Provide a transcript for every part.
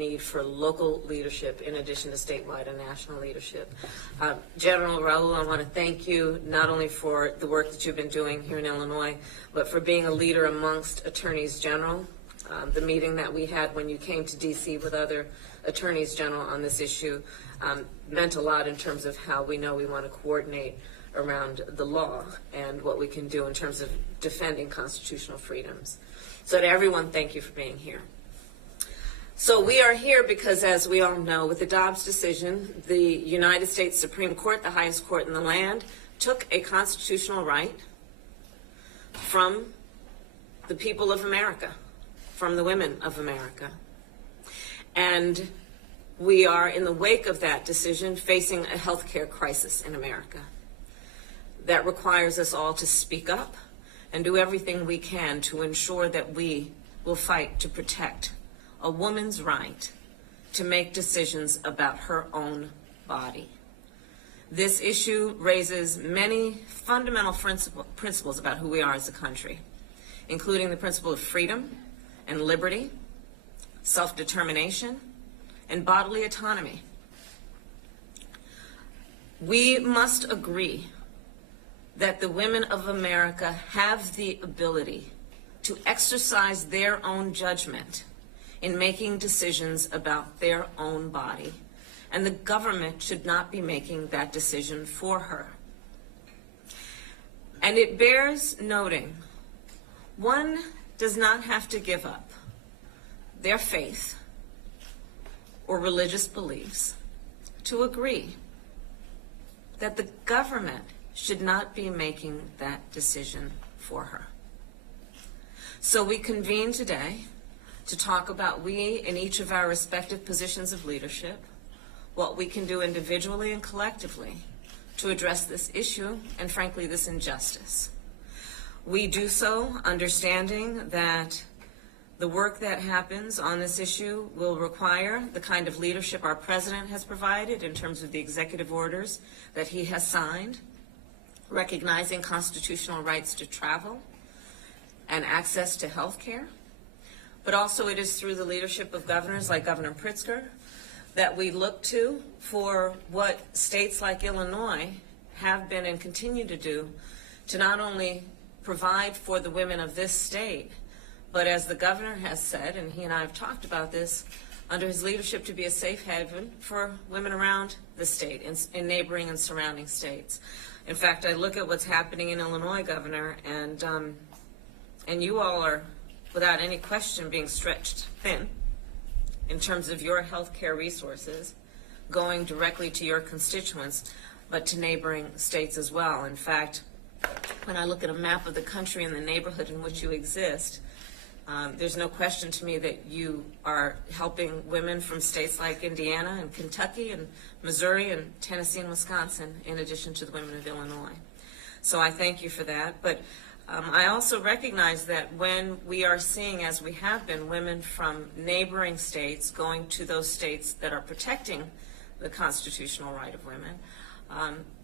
need for local leadership in addition to statewide and national leadership. General Raul, I want to thank you not only for the work that you've been doing here in Illinois, but for being a leader amongst attorneys general. The meeting that we had when you came to D.C. with other attorneys general on this issue meant a lot in terms of how we know we want to coordinate around the law and what we can do in terms of defending constitutional freedoms. So to everyone, thank you for being here. So we are here because, as we all know, with the Dobbs decision, the United States Supreme Court, the highest court in the land, took a constitutional right from the people of America, from the women of America. And we are, in the wake of that decision, facing a healthcare crisis in America that requires us all to speak up and do everything we can to ensure that we will fight to protect a woman's right to make decisions about her own body. This issue raises many fundamental principles about who we are as a country, including the principle of freedom and liberty, self-determination, and bodily autonomy. We must agree that the women of America have the ability to exercise their own judgment in making decisions about their own body, and the government should not be making that decision for her. And it bears noting, one does not have to give up their faith or religious beliefs to agree that the government should not be making that decision for her. So we convene today to talk about, we in each of our respective positions of leadership, what we can do individually and collectively to address this issue and, frankly, this injustice. We do so understanding that the work that happens on this issue will require the kind of leadership our president has provided in terms of the executive orders that he has signed, recognizing constitutional rights to travel and access to health care. But also it is through the leadership of governors like Governor Pritzker that we look to for what states like Illinois have been and continue to do to not only provide for the women of this state, but as the governor has said, and he and I have talked about this, under his leadership to be a safe haven for women around the state, in neighboring and surrounding states. In fact, I look at what's happening in Illinois, Governor, and you all are, without any question, being stretched thin in terms of your health care resources, going directly to your constituents, but to neighboring states as well. In fact, when I look at a map of the country and the neighborhood in which you exist, there's no question to me that you are helping women from states like Indiana and Kentucky and Missouri and Tennessee and Wisconsin, in addition to the women of Illinois. So I thank you for that. But I also recognize that when we are seeing, as we have been, women from neighboring states going to those states that are protecting the constitutional right of women,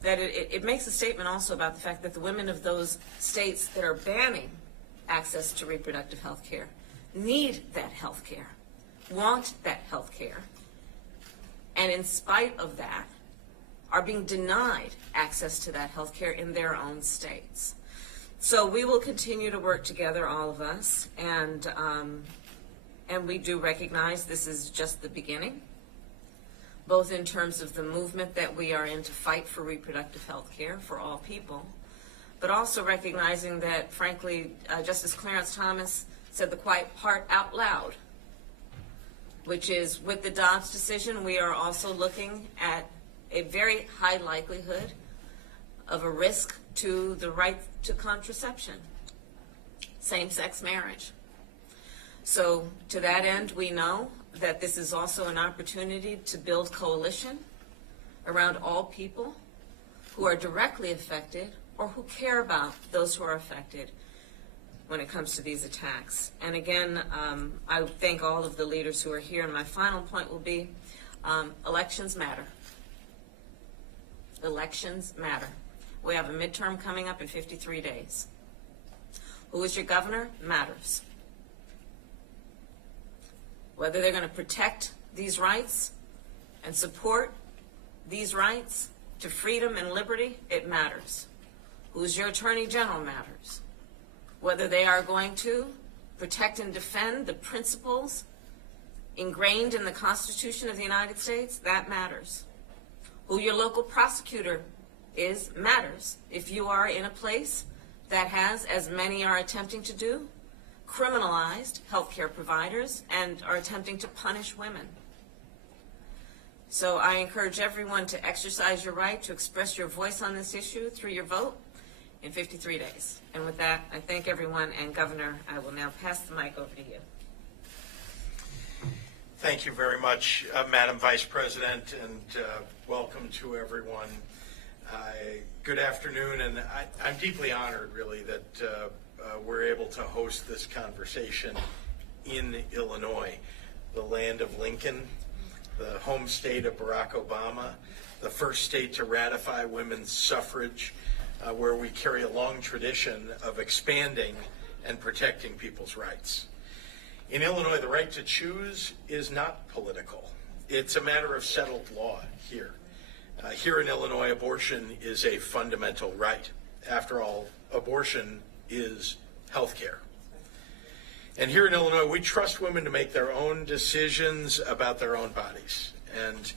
that it makes a statement also about the fact that the women of those states that are banning access to reproductive health care need that health care, want that health care, and in spite of that are being denied access to that health care in their own states. So we will continue to work together, all of us, and we do recognize this is just the beginning, both in terms of the movement that we are in to fight for reproductive health care for all people, but also recognizing that, frankly, Justice Clarence Thomas said the quiet part out loud, which is, with the Dobbs decision, we are also looking at a very high likelihood of a risk to the right to contraception, same-sex marriage. So to that end, we know that this is also an opportunity to build coalition around all people who are directly affected or who care about those who are affected when it comes to these attacks. And again, I thank all of the leaders who are here. And my final point will be, elections matter. Elections matter. We have a midterm coming up in 53 days. Who is your governor matters. Whether they're going to protect these rights and support these rights to freedom and liberty, it matters. Who's your Attorney General matters. Whether they are going to protect and defend the principles ingrained in the Constitution of the United States, that matters. Who your local prosecutor is matters. If you are in a place that has, as many are attempting to do, criminalized healthcare providers and are attempting to punish women. So I encourage everyone to exercise your right to express your voice on this issue through your vote in 53 days. And with that, I thank everyone, and Governor, I will now pass the mic over to you. Thank you very much, Madam Vice President, and welcome to everyone. Good afternoon, and I'm deeply honored, really, that we're able to host this conversation in Illinois, the land of Lincoln, the home state of Barack Obama, the first state to ratify women's suffrage, where we carry a long tradition of expanding and protecting people's rights. In Illinois, the right to choose is not political. It's a matter of settled law here. Here in Illinois, abortion is a fundamental right. After all, abortion is health care. And here in Illinois, we trust women to make their own decisions about their own bodies. And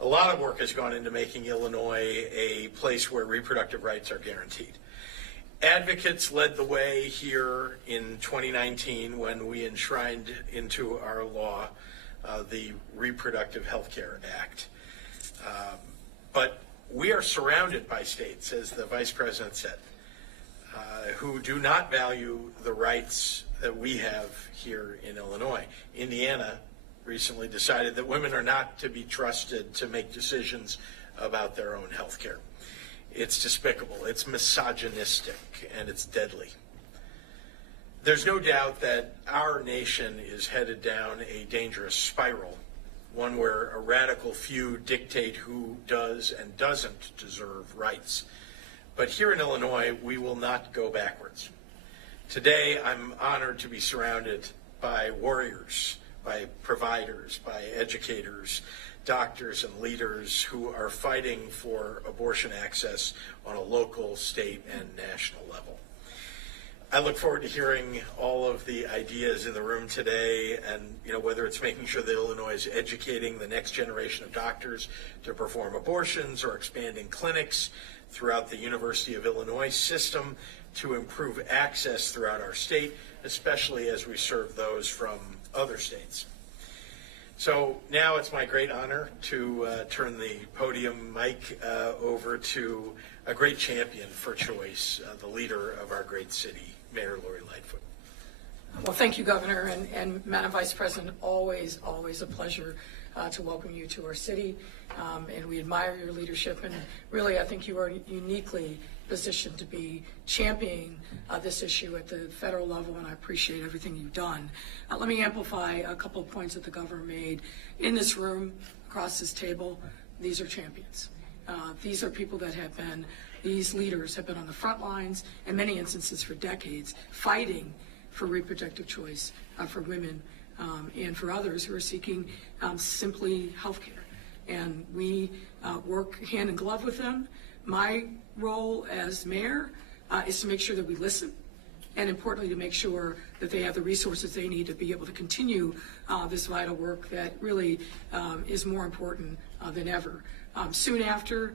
a lot of work has gone into making Illinois a place where reproductive rights are guaranteed. Advocates led the way here in 2019 when we enshrined into our law the Reproductive Health Care Act. But we are surrounded by states, as the Vice President said, who do not value the rights that we have here in Illinois. Indiana recently decided that women are not to be trusted to make decisions about their own health care. It's despicable, it's misogynistic, and it's deadly. There's no doubt that our nation is headed down a dangerous spiral, one where a radical few dictate who does and doesn't deserve rights. But here in Illinois, we will not go backwards. Today, I'm honored to be surrounded by warriors, by providers, by educators, doctors, and leaders who are fighting for abortion access on a local, state, and national level. I look forward to hearing all of the ideas in the room today, and whether it's making sure that Illinois is educating the next generation of doctors to perform abortions or expanding clinics throughout the University of Illinois system to improve access throughout our state, especially as we serve those from other states. So now it's my great honor to turn the podium mic over to a great champion for choice, the leader of our great city, Mayor Lori Lightfoot. Well, thank you, Governor, and Madam Vice President, always a pleasure to welcome you to our city, and we admire your leadership, and really I think you are uniquely positioned to be championing this issue at the federal level, and I appreciate everything you've done. Let me amplify a couple of points that the Governor made. In this room, across this table, these are champions. These are people that have been, these leaders have been on the front lines, in many instances for decades, fighting for reproductive choice for women and for others who are seeking simply health care. And we work hand in glove with them. My role as mayor is to make sure that we listen, and importantly to make sure that they have the resources they need to be able to continue this vital work that really is more important than ever. Soon after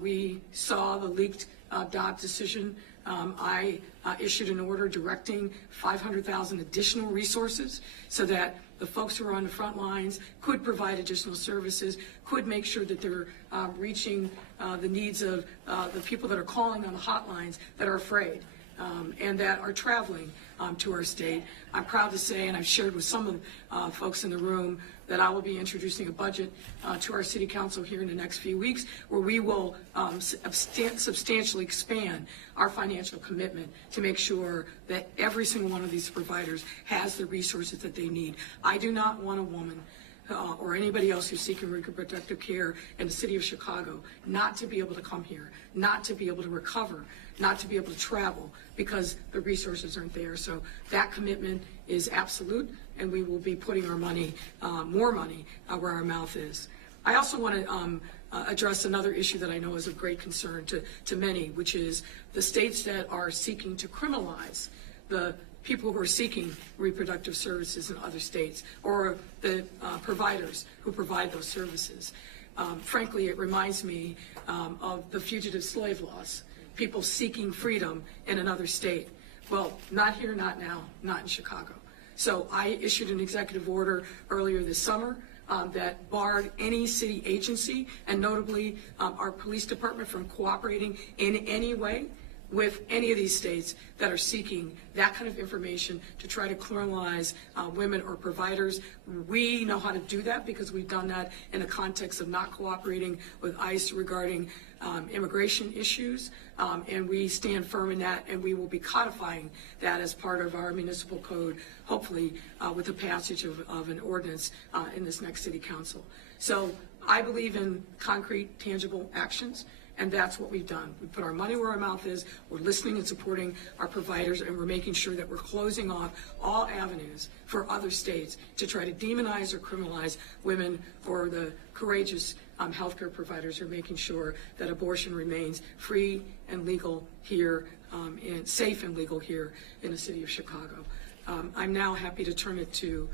we saw the leaked Dobbs decision, I issued an order directing 500,000 additional resources so that the folks who are on the front lines could provide additional services, could make sure that they're reaching the needs of the people that are calling on the hotlines that are afraid and that are traveling to our state. I'm proud to say, and I've shared with some of folks in the room, that I will be introducing a budget to our City Council here in the next few weeks where we will substantially expand our financial commitment to make sure that every single one of these providers has the resources that they need. I do not want a woman or anybody else who's seeking reproductive care in the city of Chicago not to be able to come here, not to be able to recover, not to be able to travel because the resources aren't there. So that commitment is absolute, and we will be putting our money, more money, where our mouth is. I also want to address another issue that I know is of great concern to many, which is the states that are seeking to criminalize the people who are seeking reproductive services in other states, or the providers who provide those services. Frankly, it reminds me of the fugitive slave laws, people seeking freedom in another state. Well, not here, not now, not in Chicago. So I issued an executive order earlier this summer that barred any city agency, and notably our police department, from cooperating in any way with any of these states that are seeking that kind of information to try to criminalize women or providers. We know how to do that because we've done that in the context of not cooperating with ICE regarding immigration issues, and we stand firm in that, and we will be codifying that as part of our municipal code, hopefully with the passage of an ordinance in this next city council. So I believe in concrete, tangible actions. And that's what we've done. We put our money where our mouth is. We're listening and supporting our providers, and we're making sure that we're closing off all avenues for other states to try to demonize or criminalize women, or the courageous healthcare providers who are making sure that abortion remains free and legal here, and safe and legal here in the city of Chicago. I'm now happy to turn it to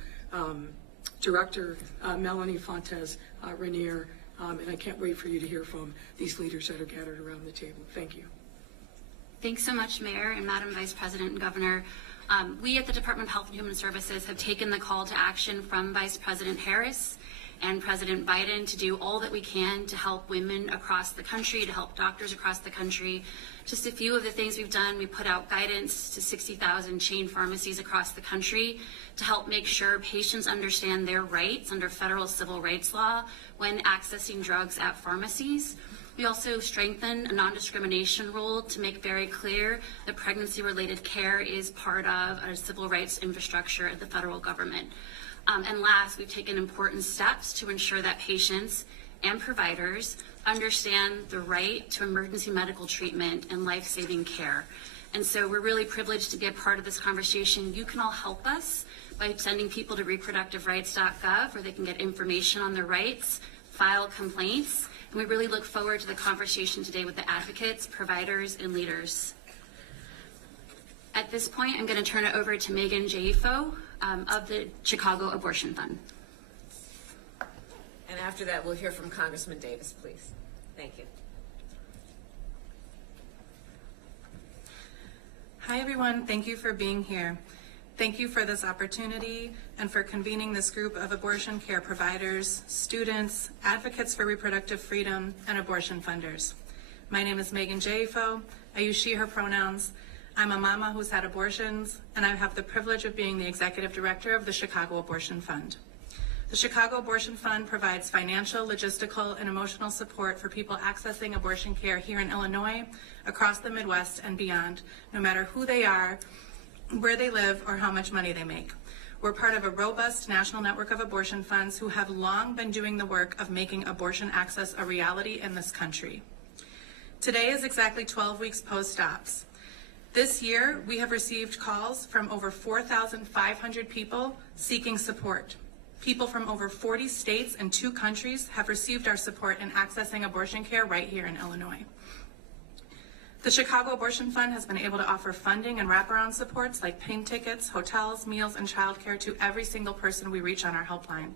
Director Melanie Fontes Rainier. And I can't wait for you to hear from these leaders that are gathered around the table. Thank you. Thanks so much, Mayor and Madam Vice President and Governor. We at the Department of Health and Human Services have taken the call to action from Vice President Harris and President Biden to do all that we can to help women across the country, to help doctors across the country. Just a few of the things we've done: we put out guidance to 60,000 chain pharmacies across the country to help make sure patients understand their rights under federal civil rights law when accessing drugs at pharmacies. We also strengthened a non-discrimination rule to make very clear that pregnancy-related care is part of a civil rights infrastructure at the federal government. And last, we've taken important steps to ensure that patients and providers understand the right to emergency medical treatment and life-saving care. And so we're really privileged to be a part of this conversation. You can all help us by sending people to reproductiverights.gov, where they can get information on their rights, file complaints, and we really look forward to the conversation today with the advocates, providers, and leaders. At this point, I'm going to turn it over to Megan Jaifo of the Chicago Abortion Fund. And after that, we'll hear from Congressman Davis, please. Thank you. Hi, everyone. Thank you for being here. Thank you for this opportunity and for convening this group of abortion care providers, students, advocates for reproductive freedom, and abortion funders. My name is Megan Jaifo. I use she, her pronouns. I'm a mama who's had abortions, and I have the privilege of being the executive director of the Chicago Abortion Fund. The Chicago Abortion Fund provides financial, logistical, and emotional support for people accessing abortion care here in Illinois, across the Midwest, and beyond, no matter who they are, where they live, or how much money they make. We're part of a robust national network of abortion funds who have long been doing the work of making abortion access a reality in this country. Today is exactly 12 weeks post-Dobbs. This year, we have received calls from over 4,500 people seeking support. People from over 40 states and 2 countries have received our support in accessing abortion care right here in Illinois. The Chicago Abortion Fund has been able to offer funding and wraparound supports like plane tickets, hotels, meals, and childcare to every single person we reach on our helpline.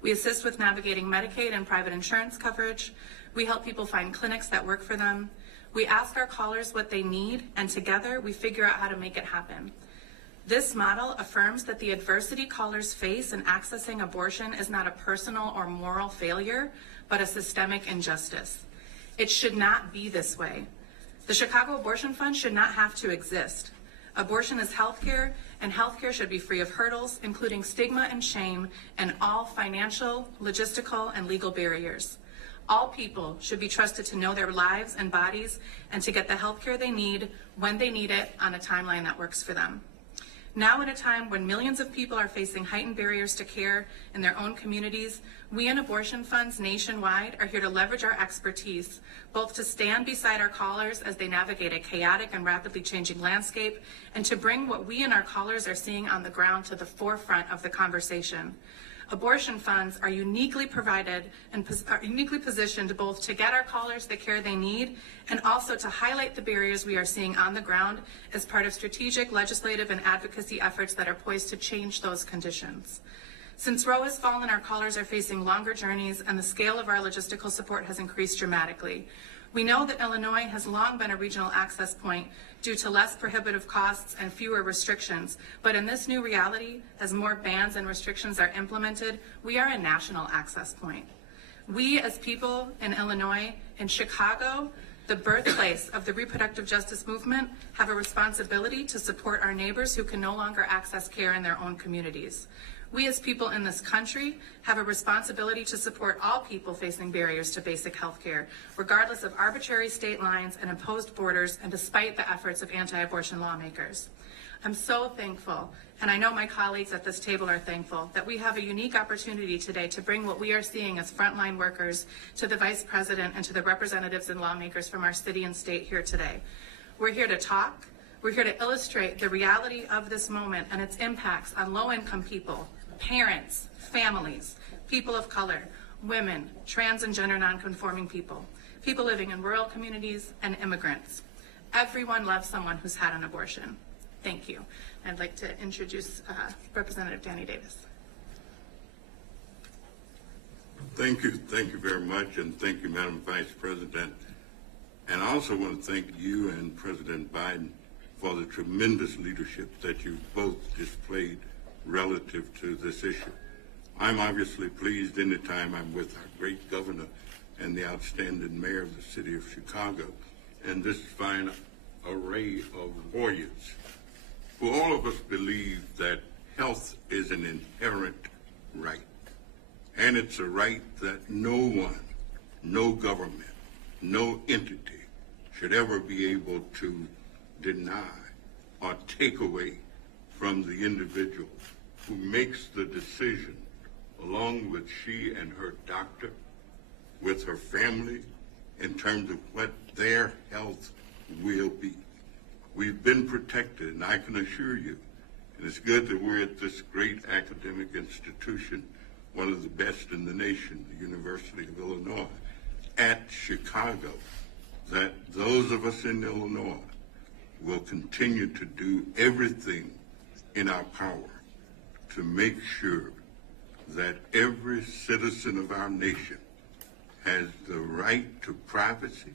We assist with navigating Medicaid and private insurance coverage. We help people find clinics that work for them. We ask our callers what they need, and together we figure out how to make it happen. This model affirms that the adversity callers face in accessing abortion is not a personal or moral failure, but a systemic injustice. It should not be this way. The Chicago Abortion Fund should not have to exist. Abortion is healthcare, and healthcare should be free of hurdles, including stigma and shame, and all financial, logistical, and legal barriers. All people should be trusted to know their lives and bodies and to get the healthcare they need when they need it on a timeline that works for them. Now, at a time when millions of people are facing heightened barriers to care in their own communities, we in abortion funds nationwide are here to leverage our expertise, both to stand beside our callers as they navigate a chaotic and rapidly changing landscape, and to bring what we and our callers are seeing on the ground to the forefront of the conversation. Abortion funds are uniquely provided and are uniquely positioned both to get our callers the care they need and also to highlight the barriers we are seeing on the ground as part of strategic legislative and advocacy efforts that are poised to change those conditions. Since Roe has fallen, our callers are facing longer journeys and the scale of our logistical support has increased dramatically. We know that Illinois has long been a regional access point due to less prohibitive costs and fewer restrictions, but in this new reality, as more bans and restrictions are implemented, we are a national access point. We as people in Illinois, in Chicago, the birthplace of the reproductive justice movement, have a responsibility to support our neighbors who can no longer access care in their own communities. We as people in this country have a responsibility to support all people facing barriers to basic health care, regardless of arbitrary state lines and imposed borders, and despite the efforts of anti-abortion lawmakers. I'm so thankful, and I know my colleagues at this table are thankful, that we have a unique opportunity today to bring what we are seeing as frontline workers to the Vice President and to the representatives and lawmakers from our city and state here today. We're here to talk. We're here to illustrate the reality of this moment and its impacts on low-income people, parents, families, people of color, women, trans and gender nonconforming people, people living in rural communities, and immigrants. Everyone loves someone who's had an abortion. Thank you. I'd like to introduce Representative Danny Davis. Thank you very much, and thank you, Madam Vice President. And I also want to thank you and President Biden for the tremendous leadership that you both displayed relative to this issue. I'm obviously pleased anytime I'm with our great governor and the outstanding mayor of the city of Chicago and this fine array of warriors who all of us believe that health is an inherent right. And it's a right that no one, no government, no entity should ever be able to deny or take away from the individual who makes the decision along with she and her doctor, with her family, in terms of what their health will be. We've been protected, and I can assure you, and it's good that we're at this great academic institution, one of the best in the nation, the University of Illinois, at Chicago, that those of us in Illinois will continue to do everything in our power to make sure that every citizen of our nation has the right to privacy,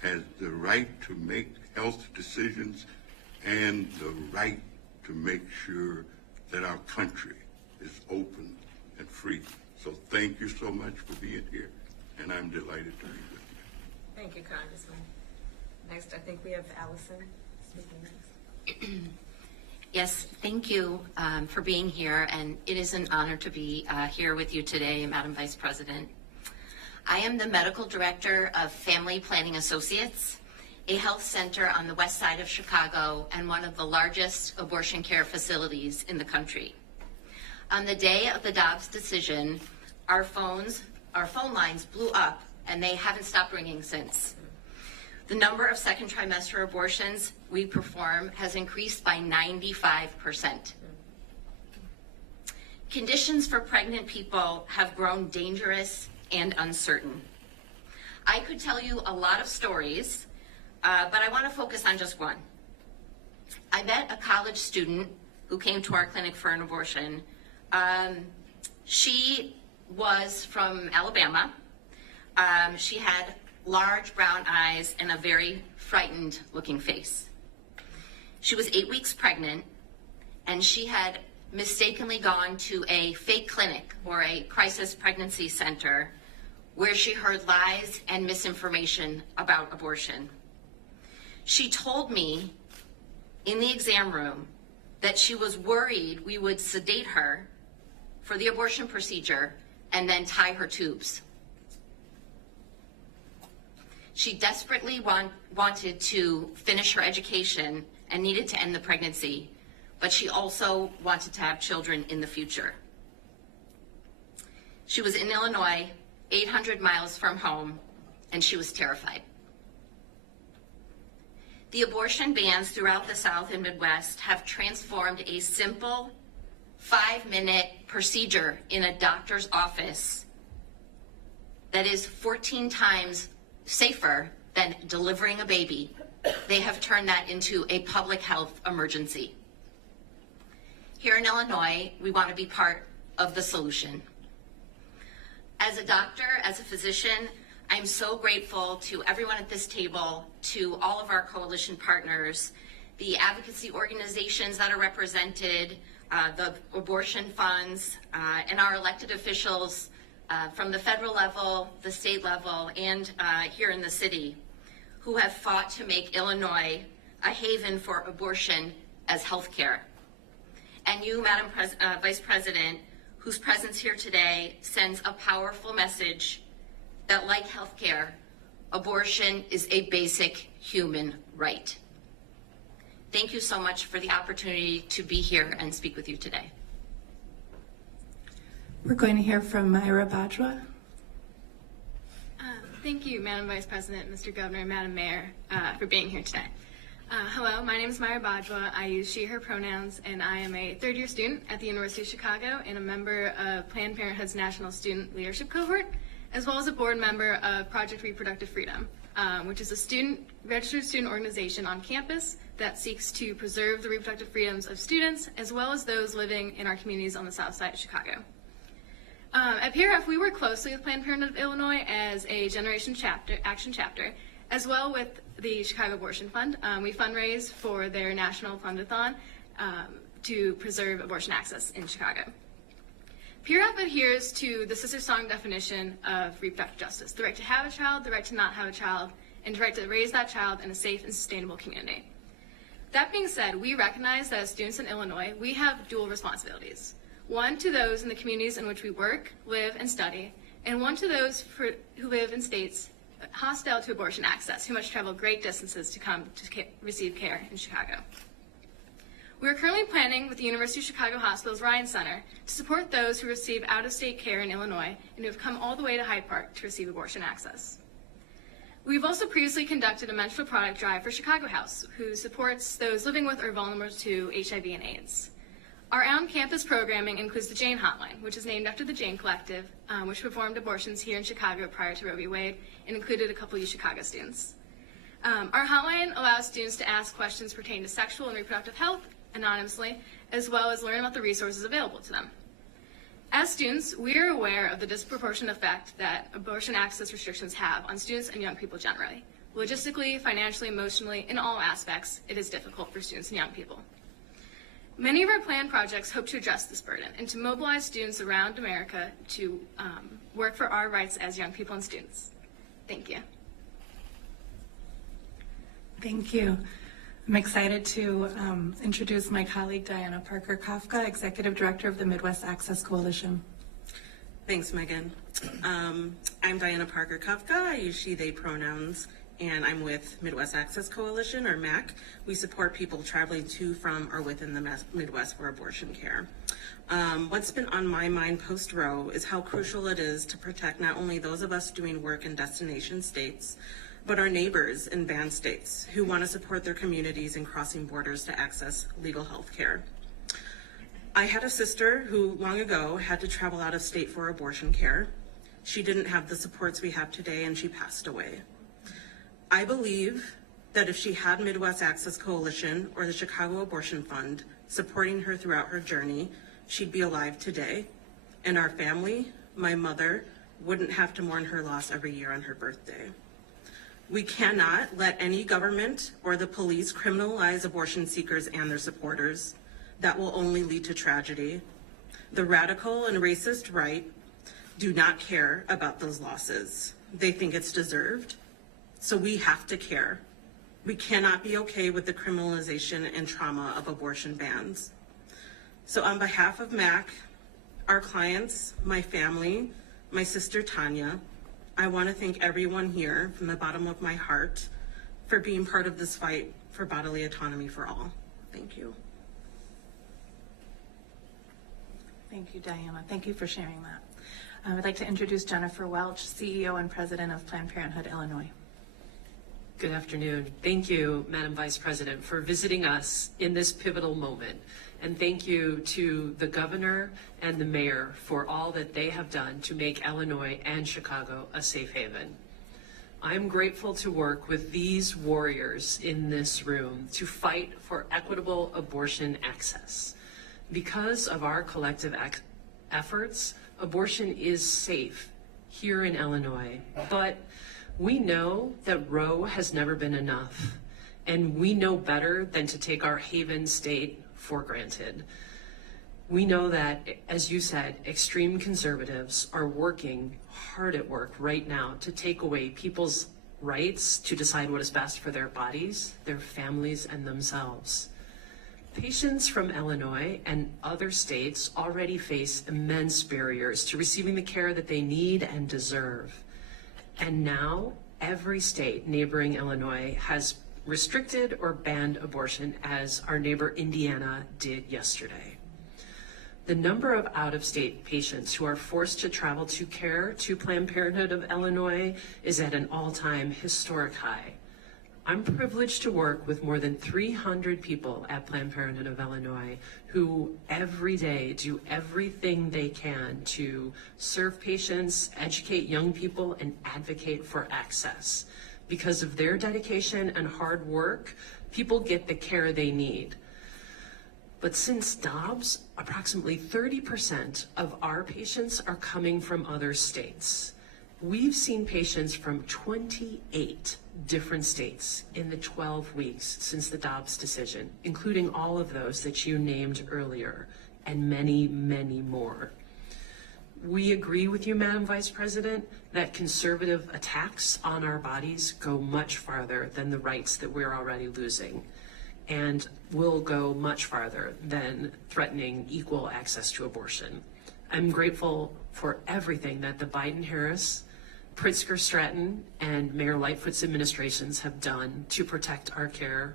has the right to make health decisions, and the right to make sure that our country is open and free. So thank you so much for being here, and I'm delighted to be with you. Thank you, Congressman. Next, I think we have Allison speaking next. Yes, thank you for being here, and it is an honor to be here with you today, Madam Vice President. I am the Medical Director of Family Planning Associates, a health center on the west side of Chicago and one of the largest abortion care facilities in the country. On the day of the Dobbs decision, our phone lines blew up, and they haven't stopped ringing since. The number of second trimester abortions we perform has increased by 95%. Conditions for pregnant people have grown dangerous and uncertain. I could tell you a lot of stories, but I want to focus on just one. I met a college student who came to our clinic for an abortion. She was from Alabama. She had large brown eyes and a very frightened looking face. She was 8 weeks pregnant, and she had mistakenly gone to a fake clinic or a crisis pregnancy center where she heard lies and misinformation about abortion. She told me in the exam room that she was worried we would sedate her for the abortion procedure and then tie her tubes. She desperately wanted to finish her education and needed to end the pregnancy, but she also wanted to have children in the future. She was in Illinois, 800 miles from home, and she was terrified. The abortion bans throughout the South and Midwest have transformed a simple 5-minute procedure in a doctor's office that is 14 times safer than delivering a baby. They have turned that into a public health emergency. Here in Illinois, we want to be part of the solution. As a doctor, as a physician, I'm so grateful to everyone at this table, to all of our coalition partners, the advocacy organizations that are represented, the abortion funds, and our elected officials from the federal level, the state level, and here in the city, who have fought to make Illinois a haven for abortion as health care. And you, Madam Vice President, whose presence here today sends a powerful message that, like health care, abortion is a basic human right. Thank you so much for the opportunity to be here and speak with you today. We're going to hear from Myra Bajwa. Thank you, Madam Vice President, Mr. Governor, Madam Mayor, for being here today. Hello, my name is Myra Bajwa. I use she, her pronouns, and I am a third-year student at the University of Chicago and a member of Planned Parenthood's National Student Leadership Cohort, as well as a board member of Project Reproductive Freedom, which is a registered student organization on campus that seeks to preserve the reproductive freedoms of students, as well as those living in our communities on the south side of Chicago. At PRF, we work closely with Planned Parenthood of Illinois as a Generation Action Chapter, as well with the Chicago Abortion Fund. We fundraise for their national fundathon to preserve abortion access in Chicago. PRF adheres to the Sister Song definition of reproductive justice: the right to have a child, the right to not have a child, and the right to raise that child in a safe and sustainable community. That being said, we recognize that as students in Illinois, we have dual responsibilities. One to those in the communities in which we work, live, and study, and one to those who live in states hostile to abortion access, who must travel great distances to come to receive care in Chicago. We are currently planning with the University of Chicago Hospital's Ryan Center to support those who receive out-of-state care in Illinois and who have come all the way to Hyde Park to receive abortion access. We've also previously conducted a menstrual product drive for Chicago House, who supports those living with or vulnerable to HIV and AIDS. Our on-campus programming includes the Jane Hotline, which is named after the Jane Collective, which performed abortions here in Chicago prior to Roe v. Wade and included a couple of Chicago students. Our hotline allows students to ask questions pertaining to sexual and reproductive health anonymously, as well as learn about the resources available to them. As students, we are aware of the disproportionate effect that abortion access restrictions have on students and young people generally. Logistically, financially, emotionally, in all aspects, it is difficult for students and young people. Many of our planned projects hope to address this burden and to mobilize students around America to work for our rights as young people and students. Thank you. Thank you. I'm excited to introduce my colleague Diana Parker-Kafka, Executive Director of the Midwest Access Coalition. Thanks, Megan. I'm Diana Parker-Kafka. I use she, they pronouns, and I'm with Midwest Access Coalition, or MAC. We support people traveling to, from, or within the Midwest for abortion care. What's been on my mind post-Roe is how crucial it is to protect not only those of us doing work in destination states, but our neighbors in banned states who want to support their communities in crossing borders to access legal health care. I had a sister who long ago had to travel out of state for abortion care. She didn't have the supports we have today, and she passed away. I believe that if she had Midwest Access Coalition or the Chicago Abortion Fund supporting her throughout her journey, she'd be alive today, and our family, my mother, wouldn't have to mourn her loss every year on her birthday. We cannot let any government or the police criminalize abortion seekers and their supporters. That will only lead to tragedy. The radical and racist right do not care about those losses. They think it's deserved. So we have to care. We cannot be okay with the criminalization and trauma of abortion bans. So on behalf of MAC, our clients, my family, my sister Tanya, I want to thank everyone here from the bottom of my heart for being part of this fight for bodily autonomy for all. Thank you. Thank you, Diana. Thank you for sharing that. I'd like to introduce Jennifer Welch, CEO and President of Planned Parenthood, Illinois. Good afternoon. Thank you, Madam Vice President, for visiting us in this pivotal moment. And thank you to the governor and the mayor for all that they have done to make Illinois and Chicago a safe haven. I'm grateful to work with these warriors in this room to fight for equitable abortion access. Because of our collective efforts, abortion is safe here in Illinois, but we know that Roe has never been enough, and we know better than to take our haven state for granted. We know that, as you said, extreme conservatives are working hard at work right now to take away people's rights to decide what is best for their bodies, their families, and themselves. Patients from Illinois and other states already face immense barriers to receiving the care that they need and deserve. And now, every state neighboring Illinois has restricted or banned abortion, as our neighbor Indiana did yesterday. The number of out-of-state patients who are forced to travel to care to Planned Parenthood of Illinois is at an all-time historic high. I'm privileged to work with more than 300 people at Planned Parenthood of Illinois who every day do everything they can to serve patients, educate young people, and advocate for access. Because of their dedication and hard work, people get the care they need. But since Dobbs, approximately 30% of our patients are coming from other states. We've seen patients from 28 different states in the 12 weeks since the Dobbs decision, including all of those that you named earlier, and many, many more. We agree with you, Madam Vice President, that conservative attacks on our bodies go much farther than the rights that we're already losing, and will go much farther than threatening equal access to abortion. I'm grateful for everything that the Biden-Harris, Pritzker-Stratton, and Mayor Lightfoot's administrations have done to protect our care.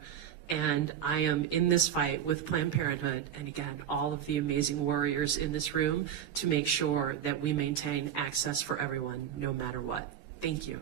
And I am in this fight with Planned Parenthood and, again, all of the amazing warriors in this room to make sure that we maintain access for everyone, no matter what. Thank you.